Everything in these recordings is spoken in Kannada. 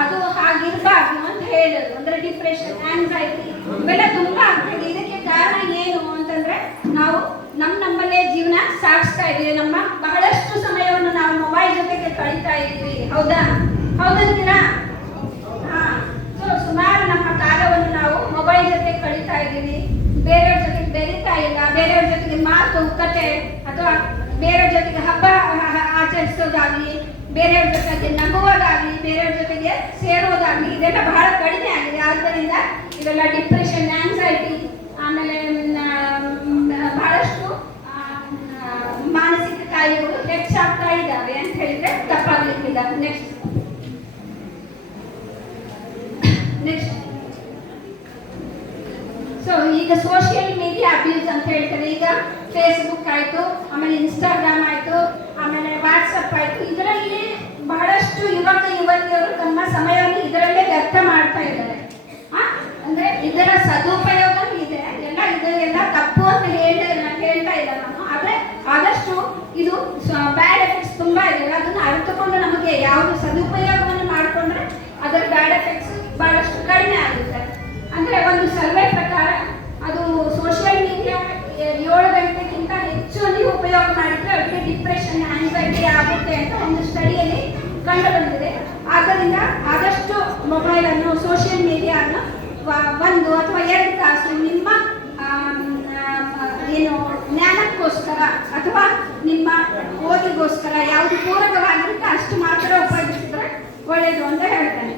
ಅದು ಹಾಗಿರಬಾರ್ದು ಅಂತ ಹೇಳೋದು. ಅಂದ್ರೆ ಡಿಪ್ರೆಷನ್ ಆಂಗ್ಸೈಟಿ ಇವೆಲ್ಲ ತುಂಬಾ ಆಗ್ತದೆ. ಇದಕ್ಕೆ ಕಾರಣ ಏನು ಅಂತಂದ್ರೆ ನಾವು ನಮ್ಮ ನಮ್ಮಲ್ಲೇ ಜೀವನ ಸಾಗಿಸ್ತಾ ಇದೀವಿ ನಮ್ಮ ಬಹಳಷ್ಟು ಸಮಯವನ್ನು ನಾವು ಮೊಬೈಲ್ ಜೊತೆಗೆ ಕಳೀತಾ ಇದ್ವಿ ಹೌದಾ? ಹೌದಂತೀರಾ ಹಾ. ಸೊ ಸುಮಾರು ನಮ್ಮ ಕಾಲವನ್ನು ನಾವು ಮೊಬೈಲ್ ಜೊತೆ ಕಳೀತಾ ಇದ್ದೀವಿ. ಬೇರೆಯವ್ರ ಜೊತೆಗೆ ಬೆರೀತಾ ಇಲ್ಲ. ಬೇರೆಯವ್ರ ಜೊತೆಗೆ ಮಾತು, ಕತೆ ಅಥವಾ ಬೇರೆಯವ್ರ ಜೊತೆಗೆ ಹಬ್ಬ ಆಚರಿಸೋದಾಗ್ಲಿ ಬೇರೆಯವ್ರ ಜೊತೆಗೆ ನಗುವುದಾಗ್ಲಿ ಬೇರೆಯವ್ರ ಜೊತೆಗೆ ಸೇರೋದಾಗ್ಲಿ ಇದೆಲ್ಲ ಬಹಳ ಕಡಿಮೆ ಆಗಿದೆ. ಆದ್ದರಿಂದ ಇವೆಲ್ಲ ಡಿಪ್ರೆಷನ್ ಆಂಗ್ಸೈಟಿ ಆಮೇಲೆ ಬಹಳಷ್ಟು ಮಾನಸಿಕ ಕಾಯಿಲೆಗಳು ಹೆಚ್ಚಾಗ್ತಾ ಇದ್ದಾವೆ ಅಂತ ಹೇಳಿದ್ರೆ ತಪ್ಪಾಗಲಿಕ್ಕಿಲ್ಲ. ನೆಕ್ಸ್ಟ್ ನೆಕ್ಸ್ಟ್ ಸೊ ಈಗ ಸೋಷಿಯಲ್ ಮೀಡಿಯಾ ಅಬ್ಯೂಸ್ ಅಂತ ಹೇಳ್ತಾರೆ. ಈಗ ಫೇಸ್ಬುಕ್ ಆಯ್ತು, ಆಮೇಲೆ ಇನ್ಸ್ಟಾಗ್ರಾಮ್ ಆಯ್ತು ವಾಟ್ಸಪ್ ಆಯ್ತು. ಇದರಲ್ಲಿ ಬಹಳಷ್ಟು ಯುವಕ, ಯುವತಿಯರು ತಮ್ಮ ಸಮಯವನ್ನು ಇದರಲ್ಲೇ ವ್ಯರ್ಥ ಮಾಡ್ತಾ ಇದ್ದಾರೆ? ಅಂದ್ರೆ ಇದರ ಸದುಪಯೋಗ ಇದೆ. ಎಲ್ಲ ಇದು ಎಲ್ಲ ತಪ್ಪು ಅಂತ ಹೇಳ ಹೇಳ್ತಾ ಇಲ್ಲ ನಾನು. ಆದ್ರೆ ಆದಷ್ಟು ಇದು ಬ್ಯಾಡ್ ಎಫೆಕ್ಟ್ಸ್ ತುಂಬಾ ಇದೆ. ಅದನ್ನ ಅರಿತುಕೊಂಡು ನಮಗೆ ಯಾವುದು ಸದುಪಯೋಗವನ್ನು ಮಾಡಿಕೊಂಡ್ರೆ ಅದರ ಬ್ಯಾಡ್ ಎಫೆಕ್ಟ್ಸ್ ಬಹಳಷ್ಟು ಕಡಿಮೆ ಆಗುತ್ತೆ. ಅಂದ್ರೆ ಒಂದು ಸರ್ವೆ ಪ್ರಕಾರ ಅದು ಸೋಷಿಯಲ್ ಮೀಡಿಯಾ ಏಳು ಗಂಟೆಗಿಂತ ಹೆಚ್ಚು ನೀವು ಉಪಯೋಗ ಮಾಡಿದ್ರೆ ಅವರಿಗೆ ಡಿಪ್ರೆಷನ್ ಆಗುತ್ತೆ ಅಂತ ಒಂದು ಸ್ಟಡಿಯಲ್ಲಿ ಕಂಡು ಬಂದಿದೆ. ಆದ್ದರಿಂದ ಆದಷ್ಟು ಮೊಬೈಲ್ ಅನ್ನು ಸೋಷಿಯಲ್ ಮೀಡಿಯಾವನ್ನು ಒಂದು ಅಥವಾ ಎರಡು ತಾಸು ನಿಮ್ಮ ಏನು ಜ್ಞಾನಕ್ಕೋಸ್ಕರ ಅಥವಾ ನಿಮ್ಮ ಓದಿಗೋಸ್ಕರ ಯಾವುದು ಪೂರಕವಾಗಿರುತ್ತೆ ಅಷ್ಟು ಮಾತ್ರ ಉಪಯೋಗಿಸಿದ್ರೆ ಒಳ್ಳೆಯದು ಅಂತ ಹೇಳ್ತೇನೆ.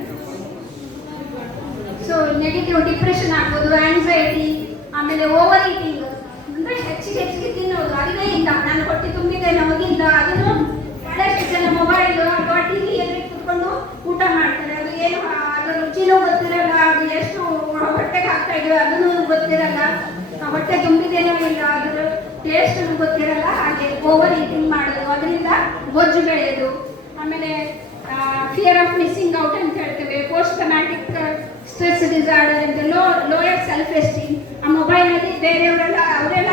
ಸೊ ನೆಗೆಟಿವ್ ಡಿಪ್ರೆಷನ್ ಆಗ್ಬೋದು ಆಂಗ್ಸೈಟಿ ಆಮೇಲೆ ಓವರ್ ಈಟಿಂಗ್ ಅಂದರೆ ಹೆಚ್ಚಿಗೆ ಹೆಚ್ಚಿಗೆ ತಿನ್ನೋದು. ಅದನ್ನೇ ಇಲ್ಲ. ನಾನು ಹೊಟ್ಟೆ ತುಂಬಿದೆ, ನಮಗಿಲ್ಲ ಅದನ್ನು ಜನ ಮೊಬೈಲ್ ಅಥವಾ ಟಿವಿ ಎದುರಿಗೆ ಕುತ್ಕೊಂಡು ಊಟ ಮಾಡ್ತಾರೆ. ಅದು ಏನು ಅದರ ರುಚಿನೂ ಗೊತ್ತಿರಲ್ಲ, ಅದು ಎಷ್ಟು ಹೊಟ್ಟೆಗೆ ಹಾಕ್ತಾ ಇದೀವಿ ಅದನ್ನು ಗೊತ್ತಿರಲ್ಲ. ಹೊಟ್ಟೆ ತುಂಬಿದೇನೋ ಇಲ್ಲ, ಅದರ ಟೇಸ್ಟ್ ಗೊತ್ತಿರಲ್ಲ. ಹಾಗೆ ಓವರ್ ಈಟಿಂಗ್ ಮಾಡೋದು. ಅದರಿಂದ ಗೊಜ್ಜು ಬೆಳೆಯೋದು. ಆಮೇಲೆ ಫಿಯರ್ ಆಫ್ ಮಿಸ್ಸಿಂಗ್ ಔಟ್ ಅಂತ ಹೇಳ್ತೇವೆ. ಪೋಸ್ಟ್ ಕಮ್ಯಾಟಿಕ್ ಸ್ಟ್ರೆಸ್ ಡಿಸಾರ್ಡರ್ ಅಂತ ಲೋ ಲೋಯರ್ ಸೆಲ್ಫ್ ಎಸ್ಟೀಮ್ ಆ ಮೊಬೈಲಲ್ಲಿ ಬೇರೆಯವರೆಲ್ಲ, ಅವರೆಲ್ಲ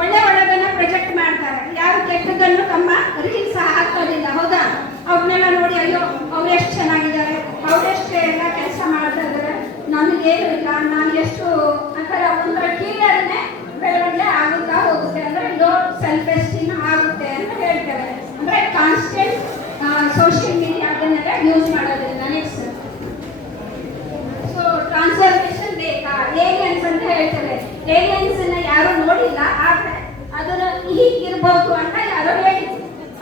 ಒಳ್ಳೆ ಒಳ್ಳೆದನ್ನ ಪ್ರೊಜೆಕ್ಟ್ ಮಾಡ್ತಾರೆ. ಯಾರು ಕೆಟ್ಟದನ್ನು ತಮ್ಮ ರೀಲ್ಸ್ ಹಾಕೋದಿಲ್ಲ, ಹೌದಾ? ಅವ್ರನ್ನೆಲ್ಲ ನೋಡಿ, ಅಯ್ಯೋ, ಅವ್ರು ಎಷ್ಟು ಚೆನ್ನಾಗಿದ್ದಾರೆ ಅವ್ರೆಷ್ಟು ಎಲ್ಲ ಕೆಲಸ ಮಾಡ್ತಾ ಇದ್ದಾರೆ, ನನಗೇನು ಇಲ್ಲ, ನಾನು ಎಷ್ಟು ಅಂತರ ಒಂಥರ ಕೀಳನ್ನೇ ಬೆಳವಣಿಗೆ ಆಗುತ್ತಾ ಹೋಗುತ್ತೆ ಅಂದ್ರೆ, ಲೋ ಸೆಲ್ಫ್ ಎಸ್ಟೀಮ್ ಆಗುತ್ತೆ ಅಂತ ಹೇಳ್ತಾರೆ. ಅಂದ್ರೆ ಕಾನ್ಸ್ಟೆಂಟ್ ಸೋಷಿಯಲ್ ಮೀಡಿಯಾ ಅದನ್ನೆಲ್ಲ ಯೂಸ್ ಮಾಡೋದ್ರಿಂದ ನೆಕ್ಸ್ಟ್ ಸೊ ಟ್ರಾನ್ಸ್ಫರ್ಮೇಶನ್ ಬೇಕಾ? ಏಲಿಯನ್ಸ್ ಅಂತ ಹೇಳ್ತಾರೆ. ಏಲಿಯನ್ಸ್ ಯಾರು ನೋಡಿಲ್ಲ, ಆದ್ರೆ ಅದನ್ನ ಹೀಗಿರ್ಬೋದು ಅಂತ ಯಾರೋ ಹೇಳಿದ್ರು.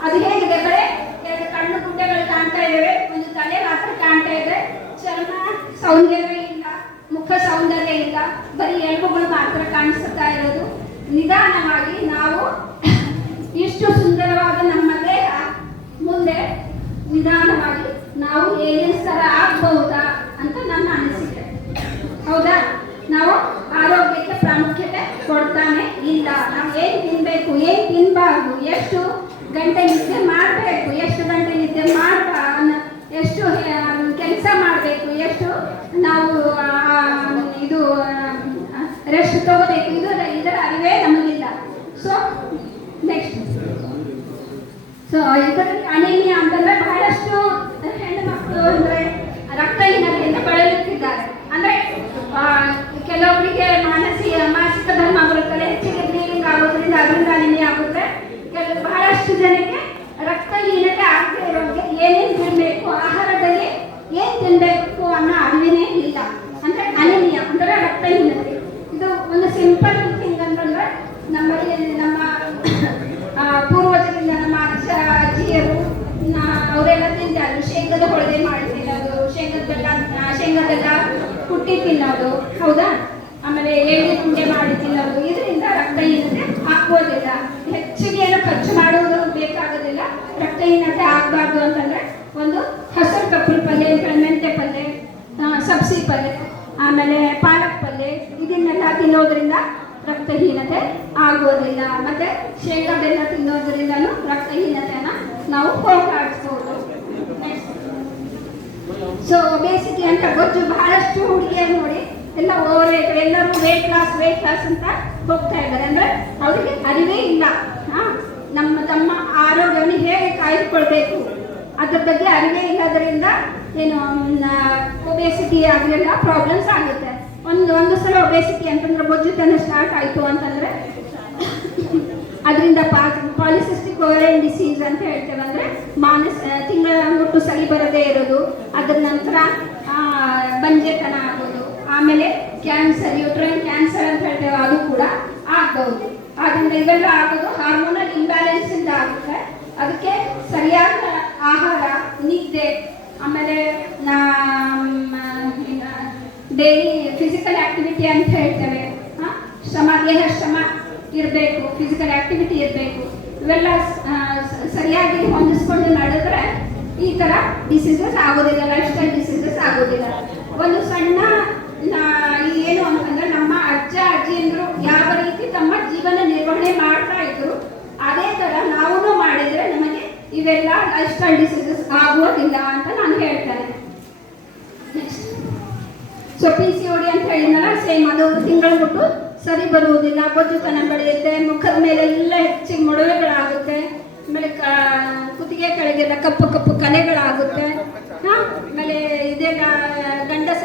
ಅದು ಹೇಗಿದೆ ಬರೇ ಎರಡು ಕಣ್ಣು ಗುಡ್ಡೆಗಳು ಕಾಣ್ತಾ ಇದಾವೆ, ಒಂದು ತಲೆ ಮಾತ್ರ ಕಾಣ್ತಾ ಇದೆ. ಚರ್ಮ ಸೌಂದರ್ಯ ಇಲ್ಲ, ಮುಖ ಸೌಂದರ್ಯ ಇಲ್ಲ, ಬರೀ ಎಲುಬುಗಳು ಮಾತ್ರ ಕಾಣಿಸ್ತಾ ಇರೋದು. ನಿಧಾನವಾಗಿ ನಾವು ಇಷ್ಟು ಸುಂದರವಾದ ನಮ್ಮ ದೇಹ ಮುಂದೆ ನಿಧಾನವಾಗಿ ನಾವು ಏಲಿಯನ್ಸ್ ತರ ಆಗ್ಬಹುದಾ ಅಂತ ನನ್ನ ಅನಿಸಿಕೆ ಹೌದಾ ನಾವು ಆರೋಗ್ಯಕ್ಕೆ ಪ್ರಾಮುಖ್ಯತೆ ಕೊಡ್ತಾನೆ ಇಲ್ಲ ನಾವು ಏನ್ ತಿನ್ಬೇಕು ಏನ್ ತಿನ್ಬಾರ್ದು ಎಷ್ಟು ಗಂಟೆ ನಿದ್ದೆ ಮಾಡಬೇಕು ಎಷ್ಟು ಗಂಟೆ ನಿದ್ದೆ ಮಾಡ್ಬಾ ಅನ್ನ- ಎಷ್ಟು ಕೆಲಸ ಮಾಡಬೇಕು ಎಷ್ಟು ನಾವು ಆ, ಇದು ರೆಸ್ಟ್ ತಗೋಬೇಕು ಇದು ಇದರ ಅರಿವೇ ನಮಗಿಲ್ಲ ಸೊ ನೆಕ್ಸ್ಟ್ ಸೊ ಇದರಲ್ಲಿ ಅನಿಮಿಯಾ ಅಂತಂದ್ರೆ ಬಹಳಷ್ಟು ಹೆಣ್ಣು ಮಕ್ಕಳು ಅಂದ್ರೆ ರಕ್ತಹೀನತೆಯಿಂದ ಬಳಲುತ್ತಿದ್ದಾರೆ ಅಂದ್ರೆ ಆ, ಕೆಲವೊಬ್ಬರಿಗೆ ಮಾನಸಿಕ ಮಾಸಿಕ ಧರ್ಮ ಬರುತ್ತದೆ ಹೆಚ್ಚಿಗೆ ಬ್ಲೀಡಿಂಗ್ ಆಗೋದ್ರಿಂದ ಅದರಿಂದ ಅನಿಮಿಯಾ ಆಗುತ್ತೆ ಕೆಲವು ಬಹಳಷ್ಟು ಜನಕ್ಕೆ ರಕ್ತಹೀನತೆ ಆಗದೆ ಇರೋರಿಗೆ ಏನೇನು ತಿನ್ಬೇಕು ಆಹಾರದಲ್ಲಿ ಏನ್ ತಿನ್ಬೇಕು ಅನ್ನೋ ಅರಿವಿನೇ ಇಲ್ಲ ಅಂದ್ರೆ ಅನಿಮಿಯಾ ಅಂದ್ರೆ ರಕ್ತಹೀನತೆ ಇದು ಒಂದು ಸಿಂಪಲ್ ಥಿಂಗ್ ಅಂತಂದ್ರೆ ನಮ್ಮಲ್ಲಿ ನಮ್ಮ ಆ, ಪೂರ್ವಜರಿಂದ ನಮ್ಮ ಅಜ್ಜ ಅಜ್ಜಿಯರು ನಾ- ಅವರೆಲ್ಲ ತಿಂತಾರೆ ಶೇಂಗದ ಹೋಳಿಗೆ ಮಾಡಿ ತಿನ್ನೋದು ಶೇಂಗದ ಬೆಲ್ಲ ಆ, ಶೇಂಗದೆಲ್ಲ ಕುಟ್ಟಿ ತಿನ್ನೋದು ಹೌದಾ ಆಮೇಲೆ ಎಳ್ಳು ಉಂಡೆ ಮಾಡಿ ತಿನ್ನೋದು ಇದರಿಂದ ರಕ್ತಹೀನತೆ ಆಗೋದಿಲ್ಲ ಹೆಚ್ಚಿಗೆ ಏನು ಖರ್ಚು ಮಾಡುವುದು ಬೇಕಾಗೋದಿಲ್ಲ ರಕ್ತಹೀನತೆ ಆಗಬಾರ್ದು ಅಂತಂದ್ರೆ ಒಂದು ಹಸಿರು ಕಪ್ಪು ಪಲ್ಯ ಮೆಂತೆ ಪಲ್ಯ ಸಬ್ಸಿ ಪಲ್ಯ ಆಮೇಲೆ ಪಾಲಕ್ ಪಲ್ಯ ಇದನ್ನೆಲ್ಲ ತಿನ್ನೋದ್ರಿಂದ ರಕ್ತಹೀನತೆ ಆಗೋದಿಲ್ಲ ಮತ್ತೆ ಶೇಂಗಾ ಬೆಲ್ಲ ರಕ್ತಹೀನತೆಯನ್ನ ನಾವು ಹೋಗಲಾಡಿಸ್ಬೋದು. ಸೊ ಬೇಸಿಗೆ ಅಂತ ಗೊಜ್ಜು ಬಹಳಷ್ಟು ಹುಡುಗಿಯರು ನೋಡಿ, ಎಲ್ಲ ಓವರ್ ಎಲ್ಲರೂ ವೇಟ್ ಲಾಸ್ ವೇಟ್ ಲಾಸ್ ಅಂತ ಹೋಗ್ತಾ ಇದ್ದಾರೆ. ಅಂದ್ರೆ ಅವರಿಗೆ ಅರಿವೇ ಇಲ್ಲ. ಹಾ? ನಮ್ಮ ತಮ್ಮ ಆರೋಗ್ಯವನ್ನು ಹೇಗೆ ಕಾಯ್ದುಕೊಳ್ಬೇಕು? ಅದ್ರ ಬಗ್ಗೆ ಅರಿವೆ ಇಲ್ಲದರಿಂದ ಏನು ಒಬೆಸಿಟಿ ಆಗಲಿಲ್ಲ ಪ್ರಾಬ್ಲಮ್ಸ್ ಆಗುತ್ತೆ. ಒಂದು ಒಂದು ಸಲ ಒಬೆಸಿಟಿ ಅಂತಂದ್ರೆ ಬೊಜ್ಜುತನ ಸ್ಟಾರ್ಟ್ ಆಯಿತು ಅಂತಂದರೆ, ಅದರಿಂದ ಪಾ ಪಾಲಿಸಿಸ್ಟಿಕ್ ಓವರೈನ್ ಡಿಸೀಸ್ ಅಂತ ಹೇಳ್ತೇವೆ ಅಂದರೆ ಮಾನಸ ತಿಂಗಳ ಮುಟ್ಟು ಸರಿ ಬರದೇ ಇರೋದು. ಅದರ ನಂತರ ಬಂಜೆತನ ಆಗೋದು. ಆಮೇಲೆ ಕ್ಯಾನ್ಸರ್ ಯೂಟ್ರೈನ್ ಕ್ಯಾನ್ಸರ್ ಅಂತ ಹೇಳ್ತೇವೆ, ಅದು ಕೂಡ ಆಗ್ಬೋದು. ಆದ್ದರಿಂದ ಇವೆಲ್ಲ ಆಗೋದು ಹಾರ್ಮೋನಲ್ ಇಂಬ್ಯಾಲೆನ್ಸ್ ಇಂದ ಆಗುತ್ತೆ. ಅದಕ್ಕೆ ಸರಿಯಾದ ಆಹಾರ, ನಿದ್ದೆ, ಆಮೇಲೆ ಡೈಲಿ ಫಿಸಿಕಲ್ ಆಕ್ಟಿವಿಟಿ ಅಂತ ಹೇಳ್ತೇವೆ. ಶ್ರಮ, ದೇಹ ಶ್ರಮ ಇರಬೇಕು ಫಿಸಿಕಲ್ ಆಕ್ಟಿವಿಟಿ ಇರಬೇಕು. ಇವೆಲ್ಲ ಸರಿಯಾಗಿ ಹೊಂದಿಸ್ಕೊಂಡು ನಡೆದ್ರೆ ಈ ಥರ ಡಿಸೀಸಸ್ ಆಗೋದಿಲ್ಲ ಲೈಫ್ ಸ್ಟೈಲ್ ಡಿಸೀಸಸ್ ಆಗೋದಿಲ್ಲ. ಒಂದು ಸಣ್ಣ ಏನು ಅಂತಂದ್ರೆ ನಮ್ಮ ಅಜ್ಜ, ಅಜ್ಜಿಯಂದ್ರು ಯಾವ ರೀತಿ ತಮ್ಮ ಜೀವನ ನಿರ್ವಹಣೆ ಮಾಡ್ತಾ ಇದ್ರು, ಅದೇ ತರ ನಾವು ಮಾಡಿದ್ರೆ ನಮಗೆ ಇವೆಲ್ಲ ಲೈಫ್ ಸ್ಟೈಲ್ ಡಿಸೀಸಸ್ ಆಗೋದಿಲ್ಲ ಅಂತ ನಾನು ಹೇಳ್ತೇನೆ. ಸೊ ಪಿ ಸಿ ಓಡಿ ಅಂತ ಹೇಳಿದ್ನಲ್ಲ ಸೇಮ್ ಅದು. ತಿಂಗಳ ಬಿಟ್ಟು ಸರಿ ಬರುವುದಿಲ್ಲ. ಬೊಜ್ಜುತನ ಬೆಳೆಯುತ್ತೆ, ಮುಖದ ಮೇಲೆಲ್ಲ ಹೆಚ್ಚಿಗೆ ಮೊಡವೆಗಳಾಗುತ್ತೆ, ಆಮೇಲೆ ಕುತ್ತಿಗೆ ಕೆಳಗೆಲ್ಲ ಕಪ್ಪು ಕಪ್ಪು ಕಲೆಗಳಾಗುತ್ತೆ? ಆಮೇಲೆ ಇದೆಲ್ಲ ಗಂಡಸರ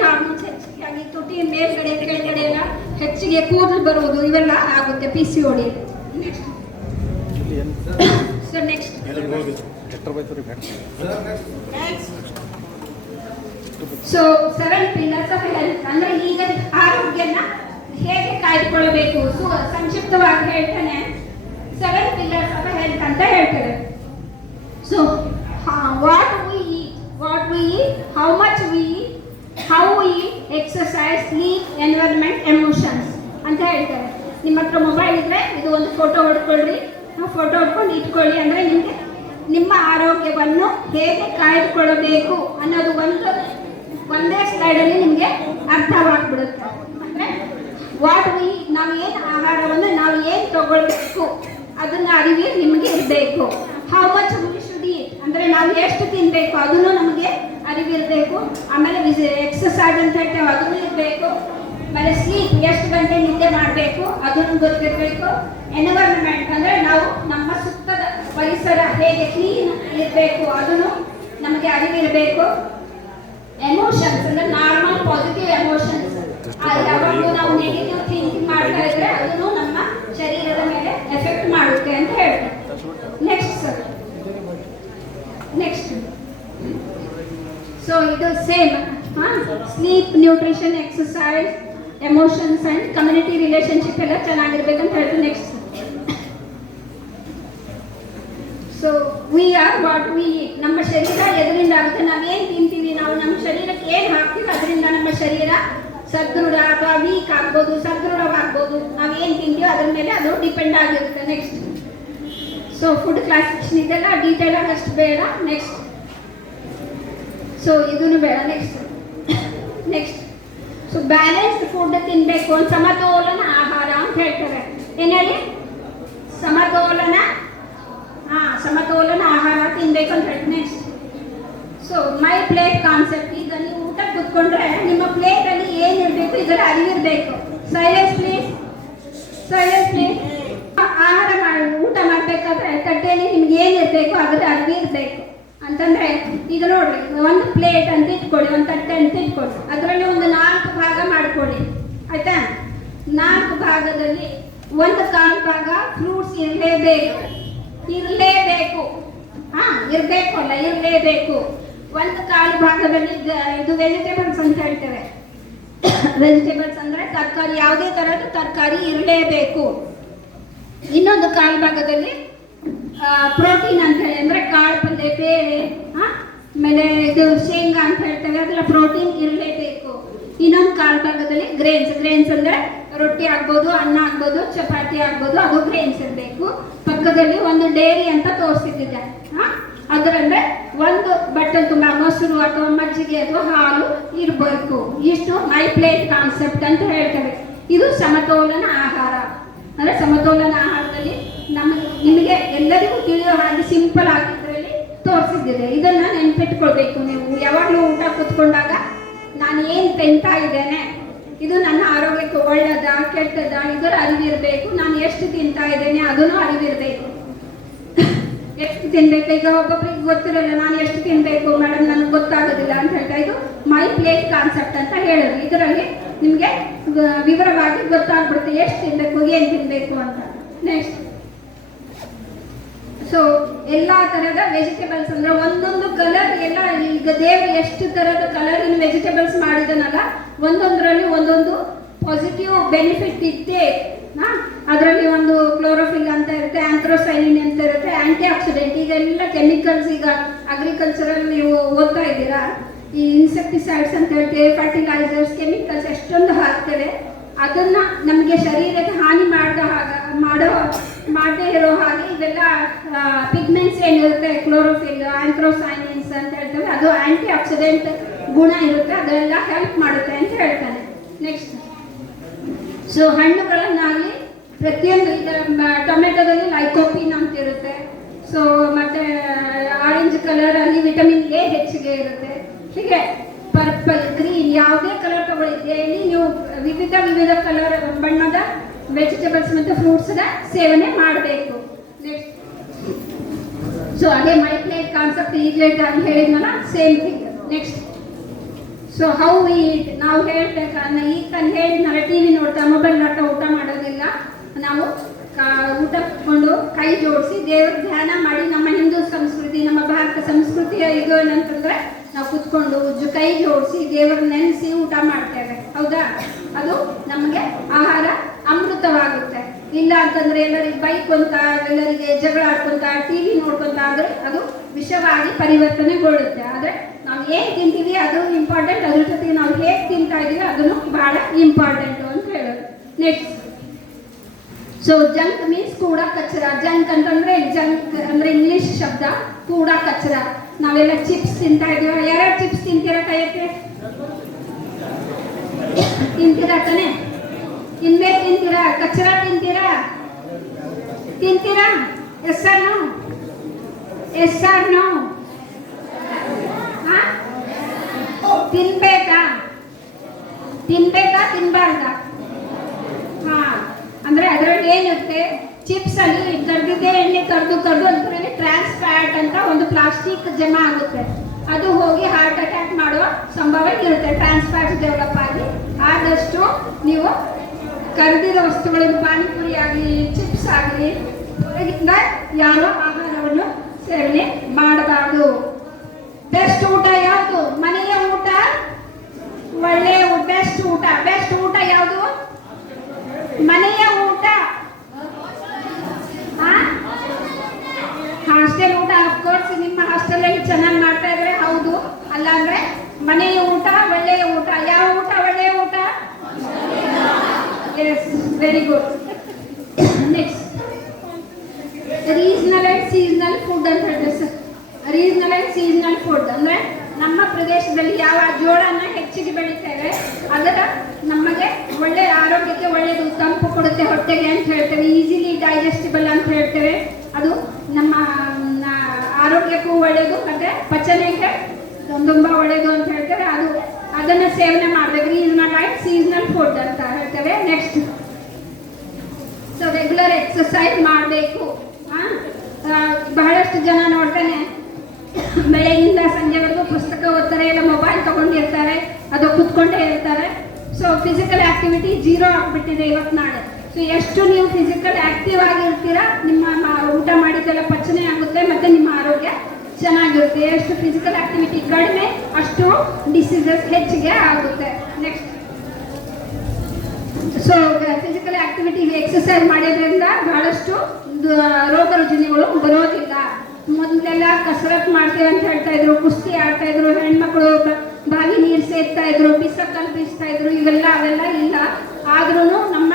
ಹಾರ್ಮೋನ್ಸ್ ಹೆಚ್ಚಿಗೆ ಆಗಿ ತುಟಿ ಮೇಲ್ಗಡೆ ಕೆಳಗಡೆ ಎಲ್ಲ ಹೆಚ್ಚಿಗೆ ಕೂದಲು ಬರುವುದು ಇವೆಲ್ಲ ಆಗುತ್ತೆ P C O D so seven pillars of health ಅಂದ್ರೆ ಈಗ ಆರೋಗ್ಯನ ಹೇಗೆ ಕಾಯ್ದುಕೊಳ್ಳಬೇಕು? ಸೊ, ಸಂಕ್ಷಿಪ್ತವಾಗಿ ಹೇಳ್ತಾನೆ. ಸೆವೆನ್ ಪಿಲ್ಲರ್ಸ್ ಆಫ್ ಹೆಲ್ತ್ ಅಂತ ಹೇಳ್ತಾರೆ so what we what we how much we exercise sleep environment emotions ಅಂತ ಹೇಳ್ತಾರೆ. ನಿಮ್ಮ ಹತ್ರ ಮೊಬೈಲ್ ಇದ್ರೆ ಇದು ಒಂದು ಫೋಟೋ ಹೊಡ್ಕೊಳ್ರಿ. ಫೋಟೋ ಹೊಡ್ಕೊಂಡು ಇಟ್ಕೊಳ್ಳಿ ಅಂದರೆ ನಿಮಗೆ ನಿಮ್ಮ ಆರೋಗ್ಯವನ್ನು ಹೇಗೆ ಕಾಯ್ದುಕೊಳ್ಳಬೇಕು ಅನ್ನೋದು ಒಂದು, ಒಂದೇ ಸ್ಲೈಡಲ್ಲಿ ನಿಮಗೆ ಅರ್ಥವಾಗ್ಬಿಡುತ್ತೆ. ಅಂದರೆ ವಾಟ್ ವಿ ನಾವು ಏನು ಆಹಾರವನ್ನು ನಾವು ಏನು ತಗೊಳ್ಬೇಕು ಅದನ್ನು ಅರಿವಿ ನಿಮಗೆ ಇರಬೇಕು. ಹೌ ಮಚ್ ಶುಡ್ ಈಟ್ ಅಂದರೆ ನಾವು ಎಷ್ಟು ತಿನ್ನಬೇಕು ಅದನ್ನು ನಮಗೆ ಅರಿವಿರಬೇಕು ಆಮೇಲೆ ಎಕ್ಸಸೈಸ್ ಅಂತ ಹೇಳ್ತೇವೆ ಅದನ್ನು ಇರಬೇಕು. ಆಮೇಲೆ ಸ್ಲೀಪ್ ಎಷ್ಟು ಗಂಟೆ ನಿದ್ದೆ ಮಾಡಬೇಕು ಅದನ್ನು ಗೊತ್ತಿರಬೇಕು. ಎನ್ವೈರನ್ಮೆಂಟ್ ಅಂದರೆ ನಾವು ನಮ್ಮ ಸುತ್ತದ ಪರಿಸರ ಹೇಗೆ ಕ್ಲೀನ್ ಇರಬೇಕು ಅದನ್ನು ನಮಗೆ ಅರಿವಿರಬೇಕು. ಎಮೋಷನ್ಸ್ ಅಂದ್ರೆ ನಾರ್ಮಲ್ ಪಾಸಿಟಿವ್ ಎಮೋಷನ್ಸ್ ಯಾವಾಗಲೂ ನಾವು ನೆಗೆಟಿವ್ ಥಿಂಕಿಂಗ್ ಮಾಡ್ತಾ ಇದ್ರೆ ಅದನ್ನು ನಮ್ಮ ಶರೀರದ ಮೇಲೆ ಎಫೆಕ್ಟ್ ಮಾಡುತ್ತೆ ಅಂತ ಹೇಳ್ತಾರೆ ನೆಕ್ಸ್ಟ್ ಸರ್ ನೆಕ್ಸ್ಟ್ ಸೊ ಇದು same sleep nutrition exercise emotions and community relationship ಎಲ್ಲ ಚೆನ್ನಾಗಿರ್ಬೇಕಂತ ಹೇಳ್ತಾರೆ next so we are what we ನಮ್ಮ ಶರೀರ ಎದರಿಂದ ಆಗುತ್ತೆ? ನಾವೇನು ತಿಂತೀವಿ? ನಾವು ನಮ್ಮ ಶರೀರಕ್ಕೆ ಏನು ಹಾಕ್ತೀವಿ? ಅದರಿಂದ ನಮ್ಮ ಶರೀರ ಸದೃಢ ಅಥವಾ ವೀಕ್ ಆಗ್ಬೋದು ಸದೃಢವಾಗ್ಬೋದು. ನಾವು ಏನು ತಿಂತೀವೋ ಅದ್ರ ಮೇಲೆ ಅದು ಡಿಪೆಂಡ್ ಆಗಿರುತ್ತೆ ನೆಕ್ಸ್ಟ್ ಸೊ ಫುಡ್ ಕ್ಲಾಸಿಫಿಕೇಶನ್ ಇದೆಲ್ಲ ಡೀಟೇಲ್ ಆಗಿ ಅಷ್ಟು ಬೇಡ. ನೆಕ್ಸ್ಟ್ ಸೊ ಇದನ್ನು ಬೇಡ next next so balanced food ತಿನ್ನಬೇಕು ಒಂದು ಸಮತೋಲನ ಆಹಾರ ಅಂತ ಹೇಳ್ತಾರೆ. ಏನು ಸಮತೋಲನ, ಹಾ, ಸಮತೋಲನ ಆಹಾರ ತಿನ್ಬೇಕು ಅಂತ ಹೇಳಿ. Next so my plate concept ನೀವು ಊಟ ಕೂತ್ಕೊಂಡ್ರೆ ನಿಮ್ಮ ಪ್ಲೇಟ್ ಅಲ್ಲಿ ಏನ್ ಇರಬೇಕು ಇದರ ಅರಿವಿರ್ಬೇಕು. ಸೈಲೆನ್ಸ್ ಪ್ಲೀಸ್ ಸೈಲೆನ್ಸ್ ಪ್ಲೀಸ್ ಆಹಾರ ಮಾಡಿ, ಊಟ ಮಾಡ್ಬೇಕಾದ್ರೆ ತಟ್ಟೆಯಲ್ಲಿ ನಿಮ್ಗೆ ಏನ್ ಇರಬೇಕು ಅದರ ಅರಿವಿರ್ಬೇಕು. ಅಂತಂದ್ರೆ, ಈಗ ನೋಡ್ರಿ, ಒಂದು ಪ್ಲೇಟ್ ಅಂತ ಇಟ್ಕೊಳ್ಳಿ, ಒಂದು ತಟ್ಟೆ ಅಂತ ಇಟ್ಕೊಳ್ಳಿ, ಅದರಲ್ಲಿ ಒಂದು ನಾಲ್ಕು ಭಾಗ ಮಾಡ್ಕೊಳ್ಳಿ, ಆಯ್ತಾ? ನಾಲ್ಕು ಭಾಗದಲ್ಲಿ ಒಂದು ಕಾಲು ಭಾಗ ಫ್ರೂಟ್ಸ್ ಇರಲೇಬೇಕು. ಇರಲೇಬೇಕು. ಹಾ, ಇರಬೇಕು ಅಲ್ಲ, ಇರಲೇಬೇಕು. ಒಂದು ಕಾಲು ಭಾಗದಲ್ಲಿ ಇದು ವೆಜಿಟೇಬಲ್ಸ್ ಅಂತ ಹೇಳ್ತೇವೆ. ವೆಜಿಟೇಬಲ್ಸ್ ಅಂದ್ರೆ ತರಕಾರಿ, ಯಾವುದೇ ತರದ ತರಕಾರಿ ಇರಲೇಬೇಕು. ಇನ್ನೊಂದು ಕಾಲು ಭಾಗದಲ್ಲಿ ಪ್ರೋಟೀನ್ ಅಂತ ಹೇಳಿ, ಅಂದ್ರೆ ಕಾಳು ಪಲ್ಯ ಬೇರೆ ಆಮೇಲೆ ಇದು ಶೇಂಗಾ ಅಂತ ಹೇಳ್ತೇವೆ ಅದೆಲ್ಲ ಪ್ರೋಟೀನ್ ಇರಲೇಬೇಕು. ಇನ್ನೊಂದು ಕಾಳು ಭಾಗದಲ್ಲಿ ಗ್ರೇನ್ಸ್ ಗ್ರೇನ್ಸ್ ಅಂದ್ರೆ ರೊಟ್ಟಿ ಆಗ್ಬೋದು, ಅನ್ನ ಆಗ್ಬೋದು, ಚಪಾತಿ ಆಗ್ಬೋದು, ಅದು ಗ್ರೇನ್ಸ್ ಇರಬೇಕು. ಪಕ್ಕದಲ್ಲಿ ಒಂದು ಡೇರಿ ಅಂತ ತೋರಿಸಿದ್ದಿದೆ ಅದರಂದ್ರೆ ಒಂದು ಬಟ್ಟಲ್ ತುಂಬ ಮೊಸರು ಅಥವಾ ಮಜ್ಜಿಗೆ ಅಥವಾ ಹಾಲು ಇರಬೇಕು. ಇಷ್ಟು ಮೈ ಪ್ಲೇಟ್ ಕಾನ್ಸೆಪ್ಟ್ ಅಂತ ಹೇಳ್ತೇವೆ. ಇದು ಸಮತೋಲನ ಆಹಾರ. ಅಂದ್ರೆ ಸಮತೋಲನ ಆಹಾರದಲ್ಲಿ ನಮಗೆ ಎಲ್ಲರಿಗೂ ತಿಳಿಯೋ ಹಾಗೆ ಸಿಂಪಲ್ ಆಗಿದ್ರಲ್ಲಿ ತೋರಿಸಿದ್ದಿದೆ ಇದನ್ನ ನೆನ್ಪಿಟ್ಕೊಳ್ಬೇಕು ನೀವು. ಯಾವಾಗಲೂ ಊಟ ಕೂತ್ಕೊಂಡಾಗ ನಾನು ಏನು ತಿಂತಾ ಇದ್ದೇನೆ? ಇದು ನನ್ನ ಆರೋಗ್ಯಕ್ಕೆ ಒಳ್ಳೆಯದಾ ಕೆಟ್ಟದ? ಇದರ ಅರಿವಿರಬೇಕು. ನಾನು ಎಷ್ಟು ತಿಂತಾ ಇದ್ದೇನೆ? ಅದನ್ನು ಅರಿವಿರಬೇಕು. ಎಷ್ಟು ತಿನ್ಬೇಕು? ಈಗ ಒಬ್ಬೊಬ್ರಿಗೆ ಗೊತ್ತಿರಲ್ಲ, ನಾನು ಎಷ್ಟು ತಿನ್ಬೇಕು? ಮೇಡಮ್ ನನಗೆ ಗೊತ್ತಾಗೋದಿಲ್ಲ ಅಂತ ಹೇಳ್ತಾ ಇದು ಮೈ ಪ್ಲೇಟ್ ಕಾನ್ಸೆಪ್ಟ್ ಅಂತ ಹೇಳೋದು ಇದರಲ್ಲಿ ನಿಮಗೆ ವಿವರವಾಗಿ ಗೊತ್ತಾಗ್ಬಿಡುತ್ತೆ. ಎಷ್ಟು ತಿನ್ಬೇಕು, ಏನು ತಿನ್ಬೇಕು ಅಂತ. ನೆಕ್ಸ್ಟ್ ಸೊ ಎಲ್ಲ ತರದ ವೆಜಿಟೇಬಲ್ಸ್ ಅಂದ್ರೆ ಒಂದೊಂದು ಕಲರ್ ಎಲ್ಲ ಈಗ ದೇವರು ಎಷ್ಟು ತರದ ಇನ್ ವೆಜಿಟೇಬಲ್ಸ್ ಮಾಡಿದನಲ್ಲ, ಒಂದೊಂದರಲ್ಲಿ ಒಂದೊಂದು ಪಾಸಿಟಿವ್ ಬೆನಿಫಿಟ್ ಇದ್ದೇ ಅದರಲ್ಲಿ ಒಂದು ಕ್ಲೋರೋಫಿಲ್ ಅಂತ ಇರುತ್ತೆ ಆಂಥ್ರೋಸೈನಿನ್ ಅಂತ ಇರುತ್ತೆ ಆಂಟಿ ಆಕ್ಸಿಡೆಂಟ್ ಈಗೆಲ್ಲ ಕೆಮಿಕಲ್ಸ್ ಈಗ ಅಗ್ರಿಕಲ್ಚರಲ್ ನೀವು ಓದ್ತಾ ಇದ್ದೀರಾ? ಈ ಇನ್ಸೆಕ್ಟಿಸೈಡ್ಸ್ ಅಂತ ಹೇಳ್ತೇವೆ ಫರ್ಟಿಲೈಸರ್ಸ್ ಕೆಮಿಕಲ್ಸ್ ಎಷ್ಟೊಂದು ಹಾಕ್ತೇವೆ ಅದನ್ನ ನಮಗೆ ಶರೀರಕ್ಕೆ ಹಾನಿ ಮಾಡದ ಹಾಗ, ಮಾಡೋ, ಮಾಡದೇ ಇರೋ ಹಾಗೆ ಇವೆಲ್ಲ ಏನಿರುತ್ತೆ ಕ್ಲೋರೋಫಿಲ್ ಆಂಥ್ರೋಸೈನಿನ್ಸ್ ಅಂತ ಹೇಳ್ತೇವೆ ಅದು ಆಂಟಿ ಆಕ್ಸಿಡೆಂಟ್ ಗುಣ ಇರುತ್ತೆ, ಅದೆಲ್ಲ ಹೆಲ್ಪ್ ಮಾಡುತ್ತೆ ಅಂತ ಹೇಳ್ತಾನೆ. ನೆಕ್ಸ್ಟ್ ಸೊ ಹಣ್ಣುಗಳನ್ನಾಗಲಿ ಪ್ರತಿಯೊಂದು ಟೊಮೆಟೊದಲ್ಲಿ ಲೈಕೋಪಿನ್ ಅಂತ ಇರುತ್ತೆ. ಸೊ ಮತ್ತೆ ಆರೆಂಜ್ ಕಲರ್ ಅಲ್ಲಿ ವಿಟಮಿನ್ ಎ ಹೆಚ್ಚಿಗೆ ಇರುತ್ತೆ. ಹೀಗೆ ಪರ್ಪಲ್ ಗ್ರೀನ್ ಯಾವುದೇ ಕಲರ್ ತಗೊಳ್ಳಿ ಡೈಲಿ ನೀವು ವಿವಿಧ ವಿವಿಧ ಕಲರ್ ಬಣ್ಣದ ವೆಜಿಟೇಬಲ್ಸ್ ಮತ್ತು ಫ್ರೂಟ್ಸ್ನ ಸೇವನೆ ಮಾಡಬೇಕು. ಸೊ ಅದೇ ಮೈ ಪ್ಲೇಟ್ ಕಾನ್ಸೆಪ್ಟ್ ಈ ಪ್ಲೇಟ್ ಆಗಿ ಹೇಳಿದ್ನಲ್ಲ same thing next so how eat ನಾವು ಹೇಳ್ಬೇಕಾದ್ರೆ ಈಗ ತಾನು ಹೇಳಿದ್ನಲ್ಲ ಟಿ ವಿ ನೋಡ್ತಾ ಮೊಬೈಲ್ ನೋಡ್ತಾ ಊಟ ಮಾಡೋದಿಲ್ಲ. ನಾವು ಊಟ ಕೊಂಡು ಕೈ ಜೋಡಿಸಿ ದೇವ್ರ ಧ್ಯಾನ ಮಾಡಿ ನಮ್ಮ ಹಿಂದೂ ಸಂಸ್ಕೃತಿ, ನಮ್ಮ ಭಾರತ ಸಂಸ್ಕೃತಿಯ ಇದು ಏನಂತಂದ್ರೆ, ನಾವು ಕುತ್ಕೊಂಡು ಉಜ್ಜು ಕೈ ಜೋಡಿಸಿ ದೇವರ ನೆನೆಸಿ ಊಟ ಮಾಡ್ತೇವೆ. ಹೌದಾ? ಅದು ನಮಗೆ ಆಹಾರ ಅಮೃತವಾಗುತ್ತೆ. ಇಲ್ಲ ಅಂತಂದ್ರೆ ಎಲ್ಲರಿಗೆ ಬೈಕ್ ಅಂತ ಎಲ್ಲರಿಗೆ ಜಗಳ ಆಡ್ಕೊಂತ, ಟಿ ವಿ ನೋಡ್ಕೊಂತ ಆದ್ರೆ ಅದು ವಿಷವಾಗಿ ಪರಿವರ್ತನೆಗೊಳ್ಳುತ್ತೆ. ಆದ್ರೆ ನಾವು ಏನ್ ತಿಂತೀವಿ, ಅದು ಇಂಪಾರ್ಟೆಂಟ್ ಅದ್ರ ಜೊತೆಗೆ ನಾವು ಹೇಗೆ ತಿಂತಾ ಇದೀವಿ, ಅದನ್ನು ಬಹಳ ಇಂಪಾರ್ಟೆಂಟ್ ಅಂತ ಹೇಳೋದು. ನೆಕ್ಸ್ಟ್ ಸೊ ಜಂಕ್ ಮೀನ್ಸ್ ಕೂಡ ಕಚ್ಚರ. ಜಂಕ್ ಅಂತಂದ್ರೆ ಜಂಕ್ ಅಂದ್ರೆ ಇಂಗ್ಲಿಷ್ ಶಬ್ದ, ಕೂಡ ಕಚ್ಚರ. ನಾವೆಲ್ಲ ಚಿಪ್ಸ್ ತಿಂತಾ ಇದೀವ. ಯಾರ್ಯಾರು ಚಿಪ್ಸ್ ತಿಂತೀರಾ ಕೈಯಕ್ಕೆ? ತಿಂತೀರಾ ತಾನೆ? ಇನ್ಮೇ ತಿಂತೀರಾ? ಕಚ್ಚರ ತಿಂತೀರಾ? ತಿಂತೀರಾ? Yes or no? Yes or no? ತಿನ್ಬೇಕಾ? ತಿನ್ಬೇಕಾ, ತಿನ್ಬಾರ್ದಾ? ಹಾ, ಅಂದ್ರೆ ಅದರಲ್ಲಿ ಏನಿರುತ್ತೆ? ಚಿಪ್ಸ್ ಅಲ್ಲಿ ಕರ್ದಿದ್ದೆ ಎಣ್ಣೆ ಕರ್ದು ಕರ್ದು ಅದರಲ್ಲಿ ಟ್ರಾನ್ಸ್ ಫ್ಯಾಟ್ ಅಂತ ಒಂದು ಪ್ಲಾಸ್ಟಿಕ್ ಜಮಾ ಆಗುತ್ತೆ. ಅದು ಹೋಗಿ ಹಾರ್ಟ್ ಅಟ್ಯಾಕ್ ಮಾಡುವ ಸಂಭವ ಇರುತ್ತೆ. ಟ್ರಾನ್ಸ್ ಫ್ಯಾಟ್ ಡೆವಲಪ್ ಆಗಿ ಆದಷ್ಟು ನೀವು ಕರೆದಿದ ವಸ್ತುಗಳನ್ನು ಪಾನಿಪುರಿ ಆಗಲಿ ಚಿಪ್ಸ್ ಆಗಲಿ, ಹೊರಗಿಂದ ಯಾರೋ ಆಹಾರವನ್ನು ಸೇವನೆ ಮಾಡಬಾರ್ದು ಬೆಸ್ಟ್ ಊಟ ಯಾವುದು? ಮನೆಯ ಊಟ? ಒಳ್ಳೆಯ ಬೆಸ್ಟ್ ಊಟ. ಬೆಸ್ಟ್ ಊಟ ಯಾವುದು? ಮನೆಯ ಊಟ. ಹಾಸ್ಟೆಲ್ ಊಟ ಅಫ್ಕೋರ್ಸ್ ನಿಮ್ಮ ಹಾಸ್ಟೆಲ್ ಅಲ್ಲಿ ಚೆನ್ನಾಗಿ ಮಾಡ್ತಾ ಇದ್ರೆ ಹೌದು. ಅಲ್ಲ ಅಂದ್ರೆ ಮನೆಯ ಊಟ, ಒಳ್ಳೆಯ ಊಟ. ಯಾವ ಊಟ? ಒಳ್ಳೆಯ ಊಟ? Yes very good next Regional and seasonal food ಅಂತ ಹೇಳ್ತಾರೆ sir regional and seasonal food ಅಂದ್ರೆ ನಮ್ಮ ಪ್ರದೇಶದಲ್ಲಿ ಯಾವ ಜೋಳನ ಹೆಚ್ಚಿಗೆ ಬೆಳಿತೇವೆ, ಅದರ ನಮಗೆ ಒಳ್ಳೆ ಆರೋಗ್ಯಕ್ಕೆ ಒಳ್ಳೆಯದು ತಂಪು ಕೊಡುತ್ತೆ ಹೊಟ್ಟೆಗೆ ಅಂತ ಹೇಳ್ತೇವೆ ಈಸಿಲಿ ಡೈಜೆಸ್ಟಿಬಲ್ ಅಂತ ಹೇಳ್ತೇವೆ. ಅದು ನಮ್ಮ ಆರೋಗ್ಯಕ್ಕೂ ಒಳ್ಳೆಯದು ಮತ್ತೆ ಪಚನೆಗೆ ತುಂಬ ಒಳ್ಳೆಯದು ಅಂತ ಹೇಳ್ತೇವೆ. ಅದು ಅದನ್ನ ಸೇವನೆ ಮಾಡ್ಬೇಕು. ರೀಸನಲ್ ಡಯಟ್ ಸೀಸನಲ್ ಫುಡ್ ಅಂತ ಹೇಳ್ತೇವೆ ನೆಕ್ಸ್ಟ್ ಸೊ ರೆಗ್ಯುಲರ್ ಎಕ್ಸಸೈಸ್ ಮಾಡಬೇಕು. ಬಹಳಷ್ಟು ಜನ ನೋಡ್ತೇನೆ ಬೆಳಗಿಂದ ಸಂಜೆವರೆಗೂ ಪುಸ್ತಕ ಓದ್ತಾರೆ, ಇಲ್ಲ ಮೊಬೈಲ್ ತಗೊಂಡಿರ್ತಾರೆ, ಅದು ಕುತ್ಕೊಂಡೇ ಇರ್ತಾರೆ. ಸೊ ಫಿಸಿಕಲ್ ಆಕ್ಟಿವಿಟಿ ಜೀರೋ ಆಗ್ಬಿಟ್ಟಿದೆ ಇವತ್ತು ನಾಳೆ. ಸೊ ಎಷ್ಟು ನೀವು ಫಿಸಿಕಲ್ ಆಕ್ಟಿವ್ ಆಗಿರ್ತೀರಾ, ನಿಮ್ಮ ಊಟ ಮಾಡಿದ್ದೆಲ್ಲ ಪಚನೆ ಆಗುತ್ತೆ, ಮತ್ತೆ ನಿಮ್ಮ ಆರೋಗ್ಯ ಚೆನ್ನಾಗಿರುತ್ತೆ. ಎಷ್ಟು ಫಿಸಿಕಲ್ ಆಕ್ಟಿವಿಟಿ ಕಡಿಮೆ, ಅಷ್ಟು ಡಿಸೀಸಸ್ ಹೆಚ್ಚಿಗೆ ಆಗುತ್ತೆ. Next so physical activity exercise ಮಾಡೋದ್ರಿಂದ ಬಹಳಷ್ಟು ರೋಗ ರುಜಿನಗಳು ಬರೋದಿಲ್ಲ. ಮೊದಲೆಲ್ಲ ಕಸರತ್ ಮಾಡ್ತೀವಿ ಅಂತ ಹೇಳ್ತಾ ಇದ್ರು, ಕುಸ್ತಿ ಆಡ್ತಾ ಇದ್ರು, ಹೆಣ್ಮಕ್ಳು ಬಾವಿ ನೀರು ಸೇರ್ತಾ ಇದ್ರು ಬಿಸ ಕಲ್ಪಿಸ್ತಾ ಇದ್ರು, ಇವೆಲ್ಲ ಅವೆಲ್ಲ ಇಲ್ಲ. ಆದ್ರೂ ನಮ್ಮ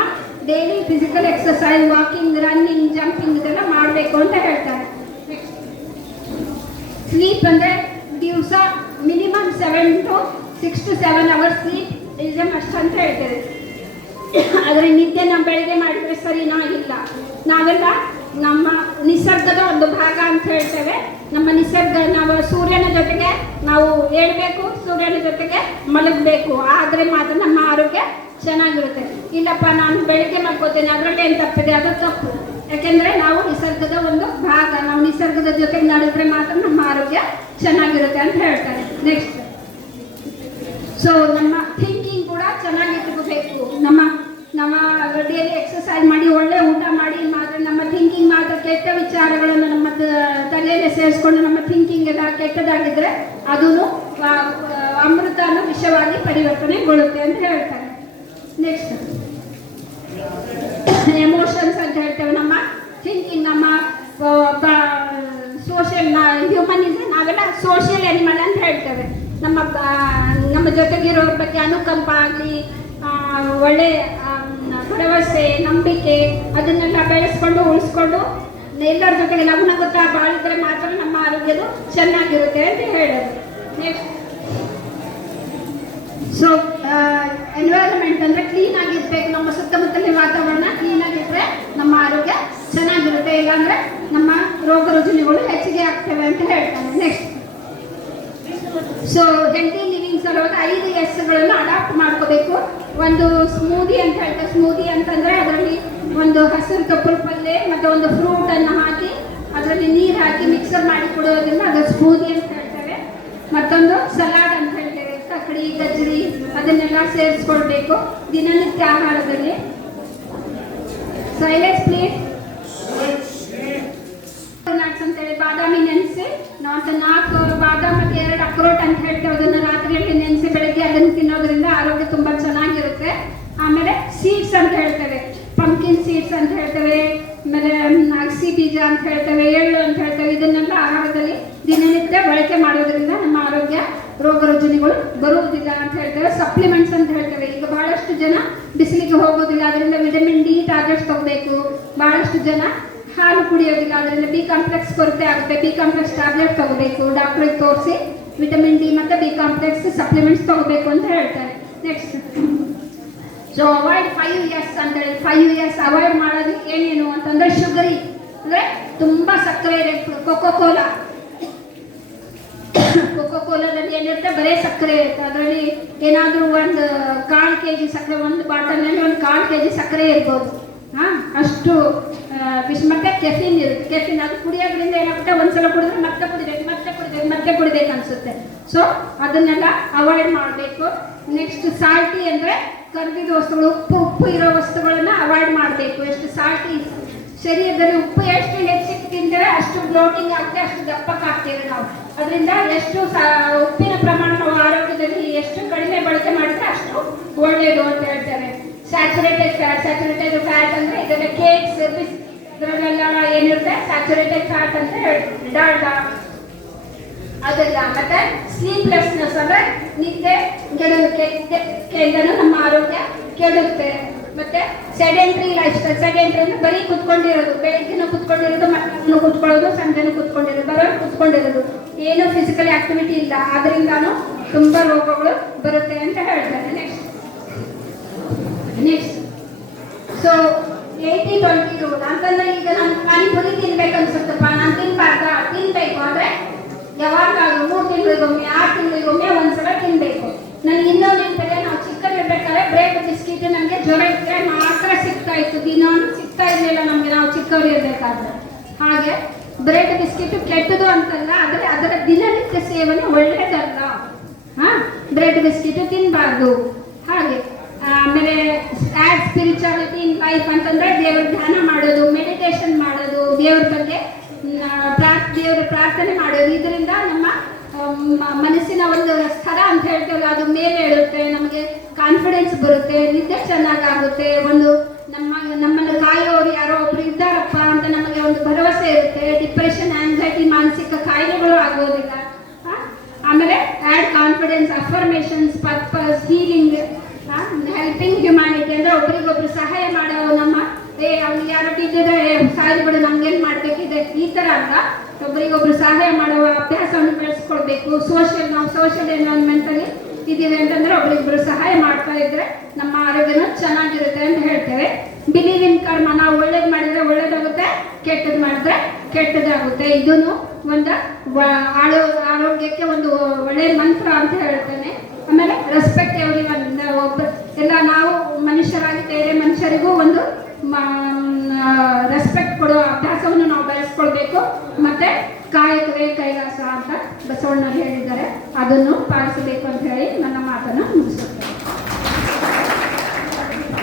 daily physical exercise walking running jumping ಇದೆಲ್ಲ ಮಾಡಬೇಕು ಅಂತ ಹೇಳ್ತಾರೆ. ಸ್ಲೀಪ್ ಅಂದರೆ ದಿವಸ minimum seven to six to seven hours sleep is must ಅಂತ ಹೇಳ್ತೇವೆ ಆದರೆ ನಿದ್ದೆ ನಾವು ಬೆಳಗ್ಗೆ ಮಾಡಿದ್ರೆ ಸರಿನಾ ಇಲ್ಲ. ನಾವೆಲ್ಲ ನಮ್ಮ ನಿಸರ್ಗದ ಒಂದು ಭಾಗ ಅಂತ ಹೇಳ್ತೇವೆ. ನಮ್ಮ ನಿಸರ್ಗ, ನಾವು ಸೂರ್ಯನ ಜೊತೆಗೆ ನಾವು ಹೇಳಬೇಕು ಸೂರ್ಯನ ಜೊತೆಗೆ ಮಲಗಬೇಕು. ಆದರೆ ಮಾತ್ರ ನಮ್ಮ ಆರೋಗ್ಯ ಚೆನ್ನಾಗಿರುತ್ತೆ. ಇಲ್ಲಪ್ಪ, ನಾನು ಬೆಳಿಗ್ಗೆ ಮಲ್ಕೋತೇನೆ, ಅದರಲ್ಲಿ ಏನು ತಪ್ಪಿದೆ? ಅದು ತಪ್ಪು. ಯಾಕೆಂದ್ರೆ ನಾವು ನಿಸರ್ಗದ ಒಂದು ಭಾಗ, ನಾವು ನಿಸರ್ಗದ ಜೊತೆ ನಡೆದ್ರೆ ಮಾತ್ರ ನಮ್ಮ ಆರೋಗ್ಯ ಚೆನ್ನಾಗಿರುತ್ತೆ ಅಂತ ಹೇಳ್ತಾರೆ. ನೆಕ್ಸ್ಟ್ ಸೊ ನಮ್ಮ ಥಿಂಕಿಂಗ್ ಕೂಡ ಚೆನ್ನಾಗಿ ಇಟ್ಕೋಬೇಕು ನಮ್ಮ ನಮ್ಮ ಡೈಲಿ ಎಕ್ಸಸೈಸ್ ಮಾಡಿ, ಒಳ್ಳೆ ಊಟ ಮಾಡಿ, ಮಾತ್ರ ನಮ್ಮ ಥಿಂಕಿಂಗ್ ಮಾತ್ರ ಕೆಟ್ಟ ವಿಚಾರಗಳನ್ನು ನಮ್ಮ ತಲೆಯಲ್ಲಿ ಸೇರಿಸ್ಕೊಂಡು ನಮ್ಮ ಥಿಂಕಿಂಗ್ ಎಲ್ಲ ಕೆಟ್ಟದಾಗಿದ್ರೆ ಅದೂ ಅಮೃತನ ವಿಷವಾಗಿ ಪರಿವರ್ತನೆಗೊಳ್ಳುತ್ತೆ ಅಂತ ಹೇಳ್ತಾರೆ. ನೆಕ್ಸ್ಟ್ ಎಮೋಷನ್ಸ್ ಅಂತ ಹೇಳ್ತೇವೆ ನಮ್ಮ ಥಿಂಕಿಂಗ್ ನಮ್ಮ ಸೋಷಿಯಲ್ ಹ್ಯೂಮನ್ ಇಸ್ ನಾವೆಲ್ಲ ಸೋಷಿಯಲ್ ಅನಿಮಲ್ ಅಂತ ಹೇಳ್ತೇವೆ. ನಮ್ಮ ನಮ್ಮ ಜೊತೆಗಿರೋರ ಬಗ್ಗೆ ಅನುಕಂಪ ಆಗಲಿ ಒಳ್ಳೆ ಭರವಸೆ, ನಂಬಿಕೆ, ಅದನ್ನೆಲ್ಲ ಬೆಳೆಸ್ಕೊಂಡು, ಉಳಿಸ್ಕೊಂಡು, ಎಲ್ಲರ ಜೊತೆಗೆ ಗೊತ್ತಾ, ಬಾಳಿದ್ರೆ ಮಾತ್ರ ನಮ್ಮ ಆರೋಗ್ಯದು ಚೆನ್ನಾಗಿರುತ್ತೆ ಅಂತ ಕ್ಲೀನ್ ಆಗಿರ್ಬೇಕು. ನಮ್ಮ ಸುತ್ತಮುತ್ತಲಿನ ವಾತಾವರಣ ಕ್ಲೀನ್ ಆಗಿದ್ರೆ ನಮ್ಮ ಆರೋಗ್ಯ ಚೆನ್ನಾಗಿರುತ್ತೆ. ಇಲ್ಲಾಂದ್ರೆ ನಮ್ಮ ರೋಗ ರುಜಿನಗಳು ಹೆಚ್ಚಿಗೆ ಆಗ್ತವೆ ಅಂತ ಹೇಳ್ತಾರೆ. ನೆಕ್ಸ್ಟ್ ಸೊ ಹೆಲ್ದಿ ಲಿವಿಂಗ್ ಸಲುವಾಗಿ ಐದು ಎಸ್ಗಳನ್ನು ಅಡಾಪ್ಟ್ ಮಾಡ್ಕೋಬೇಕು. ಒಂದು ಸ್ಮೂದಿ ಅಂತ ಹೇಳ್ತಾರೆ. ಸ್ಮೂದಿ ಅಂತಂದ್ರೆ ಅದರಲ್ಲಿ ಒಂದು ಹಸಿರು ಕಪ್ಪು ಪಲ್ಯ ಮತ್ತೆ ಒಂದು ಫ್ರೂಟ್ ಅನ್ನು ಹಾಕಿ, ಅದರಲ್ಲಿ ನೀರು ಹಾಕಿ ಮಿಕ್ಸರ್ ಮಾಡಿ ಕೊಡೋದ್ರಿಂದ ಅದು ಸ್ಮೂದಿ ಅಂತ ಹೇಳ್ತಾರೆ ಮತ್ತೊಂದು ಸಲಾಡ್ ಅಂತ ಹೇಳ್ತೇವೆ. ಕಕಡಿ ಗಜ್ಜರಿ, ಅದನ್ನೆಲ್ಲ ಸೇರಿಸ್ಕೊಳ್ಬೇಕು. ದಿನನಿತ್ಯ ಆಹಾರದಲ್ಲಿ. ಸೈಲೆನ್ಸ್ ಪ್ಲೇಟ್ ನಟ್ಸ್ ಅಂತೇಳಿ ಬಾದಾಮಿ ನೆನೆಸಿ ನಾವು ನಾಲ್ಕು ಬಾದಾಮಿ ಮತ್ತು ಎರಡು ಅಕ್ರೋಟ್ ಅಂತ ಹೇಳ್ತೇವೆ. ಅದನ್ನ ರಾತ್ರಿಯಲ್ಲಿ ನೆನೆಸಿ ಬೆಳಗ್ಗೆ ಅದನ್ನು ತಿನ್ನೋದ್ರಿಂದ ಆರೋಗ್ಯ ತುಂಬಾ ಚೆನ್ನಾಗಿರುತ್ತೆ. ಆಮೇಲೆ ಸೀಡ್ಸ್ ಅಂತ ಹೇಳ್ತೇವೆ. ಪಂಕಿನ್ ಸೀಡ್ಸ್ ಅಂತ ಹೇಳ್ತೇವೆ. ಆಮೇಲೆ ಅಗಸಿ ಬೀಜ ಅಂತ ಹೇಳ್ತೇವೆ. ಎಳ್ಳು ಅಂತ ಹೇಳ್ತೇವೆ. ಇದನ್ನೆಲ್ಲ ಆಹಾರದಲ್ಲಿ ದಿನನಿತ್ಯ ಬಳಕೆ ಮಾಡೋದ್ರಿಂದ ನಮ್ಮ ಆರೋಗ್ಯ ರೋಗ ರುಜಿನಗಳು ಬರುವುದಿಲ್ಲ ಅಂತ ಹೇಳ್ತೇವೆ ಸಪ್ಲಿಮೆಂಟ್ಸ್ ಅಂತ ಹೇಳ್ತೇವೆ ಈಗ ಬಹಳಷ್ಟು ಜನ ಬಿಸಿಲಿಗೆ ಹೋಗೋದಿಲ್ಲ ಅದರಿಂದ ವಿಟಮಿನ್ ಡಿ ಟ್ಯಾಬ್ಲೆಟ್ಸ್ ತಗೋಬೇಕು. ಬಹಳಷ್ಟು ಜನ ಹಾಲು ಕುಡಿಯೋದಿಲ್ಲ ಅದರಿಂದ ಬಿ ಕಾಂಪ್ಲೆಕ್ಸ್ ಕೊರತೆ ಆಗುತ್ತೆ. ಬಿ ಕಾಂಪ್ಲೆಕ್ಸ್ ಟ್ಯಾಬ್ಲೆಟ್ ತಗೋಬೇಕು. ಡಾಕ್ಟ್ರಿಗೆ ತೋರಿಸಿ ವಿಟಮಿನ್ ಡಿ ಮತ್ತು ಬಿ ಕಾಂಪ್ಲೆಕ್ಸ್ ಸಪ್ಲಿಮೆಂಟ್ಸ್ ತಗೋಬೇಕು ಅಂತ ಹೇಳ್ತಾರೆ. Next so avoid five years ಅಂತ ಹೇಳಿ. ಫೈವ್ ಇಯರ್ಸ್ ಅವಾಯ್ಡ್ ಮಾಡೋದು ಏನೇನು ಅಂತಂದ್ರೆ ಶುಗರಿ ಅಂದರೆ ತುಂಬ ಸಕ್ಕರೆ ಕೋಕೋ ಕೊಕೋ ಕೋಲಾ ಕೊಕೋ ಕೋಲಾದಲ್ಲಿ ಏನಿರುತ್ತೆ? ಬರೇ ಸಕ್ಕರೆ ಇರುತ್ತೆ. ಅದರಲ್ಲಿ ಏನಾದರೂ ಒಂದು ಕಾಲು ಕೆ ಜಿ ಸಕ್ಕರೆ, ಒಂದು ಬಾಟಲ್ನಲ್ಲಿ ಒಂದು ಕಾಲು ಕೆ ಜಿ ಸಕ್ಕರೆ ಇರ್ಬೋದು. ಹಾಂ, ಅಷ್ಟು ಬಿಸಿ ಮತ್ತೆ ಕೆಫಿನ್ ಇರುತ್ತೆ. ಕೆಫಿನ್ ಅದು ಕುಡಿಯೋದ್ರಿಂದ ಏನಾಗುತ್ತೆ? ಒಂದ್ಸಲ ಕುಡಿದ್ರೆ ಮತ್ತೆ ಕುಡಿಬೇಕು ಮತ್ತೆ ಕುಡಿಬೇಕು ಮತ್ತೆ ಕುಡಿಬೇಕು ಅನ್ಸುತ್ತೆ. ಸೊ ಅದನ್ನೆಲ್ಲ ಅವಾಯ್ಡ್ ಮಾಡಬೇಕು. ನೆಕ್ಸ್ಟ್ ಸಾಲ್ಟಿ ಅಂದರೆ ಕರ್ದಿದ ವಸ್ತುಗಳು, ಉಪ್ಪು ಉಪ್ಪು ಇರೋ ವಸ್ತುಗಳನ್ನು ಅವಾಯ್ಡ್ ಮಾಡಬೇಕು. ಎಷ್ಟು ಸಾಲ್ಟಿ ಶರೀರದಲ್ಲಿ ಉಪ್ಪು ಎಷ್ಟು ಹೆಚ್ಚಿಗೆ ತಿಂದರೆ ಅಷ್ಟು ಬ್ಲೋಟಿಂಗ್ ಆಗುತ್ತೆ ಅಷ್ಟು ದಪ್ಪಕ್ಕಾಗ್ತೇವೆ ನಾವು. ಅದರಿಂದ ಎಷ್ಟು ಉಪ್ಪಿನ ಪ್ರಮಾಣ ನಾವು ಆರೋಗ್ಯದಲ್ಲಿ ಎಷ್ಟು ಕಡಿಮೆ ಬಳಕೆ ಮಾಡಿದ್ರೆ ಅಷ್ಟು ಒಳ್ಳೆಯದು ಅಂತ ಹೇಳ್ತಾರೆ ಸ್ಯಾಚುರೇಟೆಡ್ ಫ್ಯಾಟ್ ಸ್ಯಾಚುರೇಟೆಡ್ ಫ್ಯಾಟ್ ಅಂದರೆ ಇದೆಲ್ಲ ಕೇಕ್ಸ್ ಬಿಸ್ ಇದರಲ್ಲೆಲ್ಲ ಏನಿರುತ್ತೆ? ಸ್ಯಾಚುರೇಟೆಡ್ ಫ್ಯಾಟ್ ಅಂತ ಹೇಳ್ತಾರೆ ಡಾಲ್ಡಾ ಅದೆಲ್ಲ. ಮತ್ತೆ ಸ್ಲೀಪ್ಲೆಸ್ನೆಸ್ ಅಂದ್ರೆ ನಿದ್ದೆ ಗೆಡುವಿಕೆ ನಿದ್ದೆಯಿಂದನೂ ನಮ್ಮ ಆರೋಗ್ಯ ಕೆಡುತ್ತೆ. ಮತ್ತೆ ಸೆಡೆಂಟ್ರಿ ಲೈಫ್ ಸ್ಟೈಲ್ ಸೆಡೆಂಟ್ರಿ ಅಂದ್ರೆ ಬರೀ ಕುತ್ಕೊಂಡಿರೋದು, ಬೆಳಗ್ಗೆನೂ ಕುತ್ಕೊಂಡಿರೋದು ಮಕ್ಕಳನ್ನು ಕುತ್ಕೊಳ್ಳೋದು, ಸಂಜೆನೂ ಕುತ್ಕೊಂಡಿರೋದು ಬರೋ ಕುತ್ಕೊಂಡಿರೋದು. ಏನು ಫಿಸಿಕಲ್ ಆಕ್ಟಿವಿಟಿ ಇಲ್ಲ. ಆದ್ರಿಂದಾನು ತುಂಬಾ ರೋಗಗಳು ಬರುತ್ತೆ ಅಂತ ಹೇಳ್ತಾರೆ. Next next so eighty twenty rule ಅಂತಂದ್ರೆ ಈಗ ನಾನು ಪಾನಿಪುರಿ ತಿನ್ಬೇಕು ಅನ್ಸುತ್ತಪ್ಪ ನಾನು ತಿನ್ಬಾರ್ದ? ತಿನ್ಬೇಕು. ಅಂದ್ರೆ ಯಾವಾಗಲೂ ಮೂರು ತಿಂಗಳಿಗೊಮ್ಮೆ, ಆರು ತಿಂಗಳಿಗೊಮ್ಮೆ ಒಂದ್ಸಲ ತಿನ್ಬೇಕು. ನನಗೆ ಇನ್ನೂ ಚಿಕ್ಕದಿರ್ಬೇಕಾದ್ರೆ ಬ್ರೇಕ್ ಬಿಸ್ಕಿಟ್ ನಮಗೆ ಜ್ವರ ಇದ್ರೆ ಮಾತ್ರ ಸಿಗ್ತಾ ಇತ್ತು. ದಿನ ಸಿಗ್ತಾ ಇರಲಿಲ್ಲ ನಮಗೆ, ನಾವು ಚಿಕ್ಕವರು ಇರ್ಬೇಕಾದ್ರೆ. ಹಾಗೆ ಬ್ರೆಡ್ ಬಿಸ್ಕಿಟ್ ಕೆಟ್ಟದು ಅಂತಲ್ಲ, ಆದರೆ ಅದರ ದಿನನಿತ್ಯ ಸೇವನೆ ಒಳ್ಳೆಯದಲ್ಲ ಹಾ ಬ್ರೆಡ್ ಬಿಸ್ಕಿಟ್ ತಿನ್ನಬಾರ್ದು ಹಾಗೆ, ಆಮೇಲೆ ಆ್ಯಡ್ ಸ್ಪಿರಿಚುಯಾಲಿಟಿ ಇನ್ ಲೈಫ್ ಅಂತಂದ್ರೆ ದೇವ್ರ ಧ್ಯಾನ ಮಾಡೋದು ಮೆಡಿಟೇಷನ್ ಮಾಡೋದು, ದೇವ್ರ ಬಗ್ಗೆ ಪ್ರಾರ್ಥ ದೇವ್ರ ಪ್ರಾರ್ಥನೆ ಮಾಡೋದು. ಇದರಿಂದ ನಮ್ಮ ಮನಸ್ಸಿನ ಒಂದು ಸ್ಥರ ಅಂತ ಹೇಳ್ತೇವಲ್ಲ, ಅದು ಮೇಲೆ ಹೇಳುತ್ತೆ, ನಮಗೆ ಕಾನ್ಫಿಡೆನ್ಸ್ ಬರುತ್ತೆ, ನಿದ್ದೆ ಚೆನ್ನಾಗಾಗುತ್ತೆ, ಒಂದು ನಮ್ಮ, ನಮ್ಮನ್ನು ಕಾಯೋರು ಯಾರೋ ಒಬ್ರು ಇದ್ದಾರಪ್ಪ ಅಂತ ನಮಗೆ ಒಂದು ಭರವಸೆ ಇರುತ್ತೆ ಡಿಪ್ರೆಷನ್ ಆಂಗ್ಸೈಟಿ ಮಾನಸಿಕ ಕಾಯಿಲೆಗಳು ಆಗೋದಿಲ್ಲ? ಆಮೇಲೆ add confidence affirmations purpose healing helping humanity ಅಂದರೆ ಒಬ್ರಿಗೊಬ್ರು ಸಹಾಯ ಮಾಡೋ ನಮ್ಮ, ಏ ಅವ್ನು ಯಾರೋ ಟೀಚರ್ ಸಾಯಿ ನಮಗೆ ಏನು ಮಾಡ್ಬೇಕಿದೆ, ಈ ತರ ಅಲ್ಲ. ಒಬ್ರಿಗೊಬ್ರು ಸಹಾಯ ಮಾಡುವ ಬೆಳೆಸ್ಕೊಳ್ಬೇಕು ಸೋಷಿಯಲ್ ನಾವು ಸೋಷಿಯಲ್ ಎನ್ವೈರನ್ಮೆಂಟ್ ಇದ್ದೀವಿ ಅಂತಂದರೆ ಒಬ್ರಿಗೊಬ್ರು ಸಹಾಯ ಮಾಡ್ತಾ ಇದ್ರೆ ನಮ್ಮ ಆರೋಗ್ಯನೂ ಚೆನ್ನಾಗಿರುತ್ತೆ ಅಂತ ಹೇಳ್ತೇವೆ. ಬಿಲೀವ್ ಇನ್ ಕರ್ಮ ನಾವು ಒಳ್ಳೇದು ಮಾಡಿದ್ರೆ ಒಳ್ಳೇದಾಗುತ್ತೆ ಕೆಟ್ಟದ್ದು ಮಾಡಿದ್ರೆ ಕೆಟ್ಟದಾಗುತ್ತೆ. ಇದನ್ನು ಒಂದು ಆಳೋ, ಆರೋಗ್ಯಕ್ಕೆ ಒಂದು ಒಳ್ಳೆಯ ಮಂತ್ರ ಅಂತ ಹೇಳ್ತೇನೆ. ಆಮೇಲೆ ರೆಸ್ಪೆಕ್ಟ್ ಎವ್ರಿ ಒಬ್ಬ, ಎಲ್ಲ ನಾವು ಮನುಷ್ಯರಾಗಿ ಬೇರೆ ಮನುಷ್ಯರಿಗೂ ಒಂದು ರೆಸ್ಪೆಕ್ಟ್ ಕೊಡೋ ಅಭ್ಯಾಸವನ್ನು ನಾವು ಬೆಳೆಸ್ಕೊಳ್ಬೇಕು. ಮತ್ತೆ ಕಾಯಕವೇ ಕೈಲಾಸ ಅಂತ ಬಸವಣ್ಣ ಹೇಳಿದ್ದಾರೆ. ಅದನ್ನು ಪಾಲಿಸಬೇಕು ಅಂತ ಹೇಳಿ ನನ್ನ ಮಾತನ್ನು ಮುಗಿಸುತ್ತೇನೆ.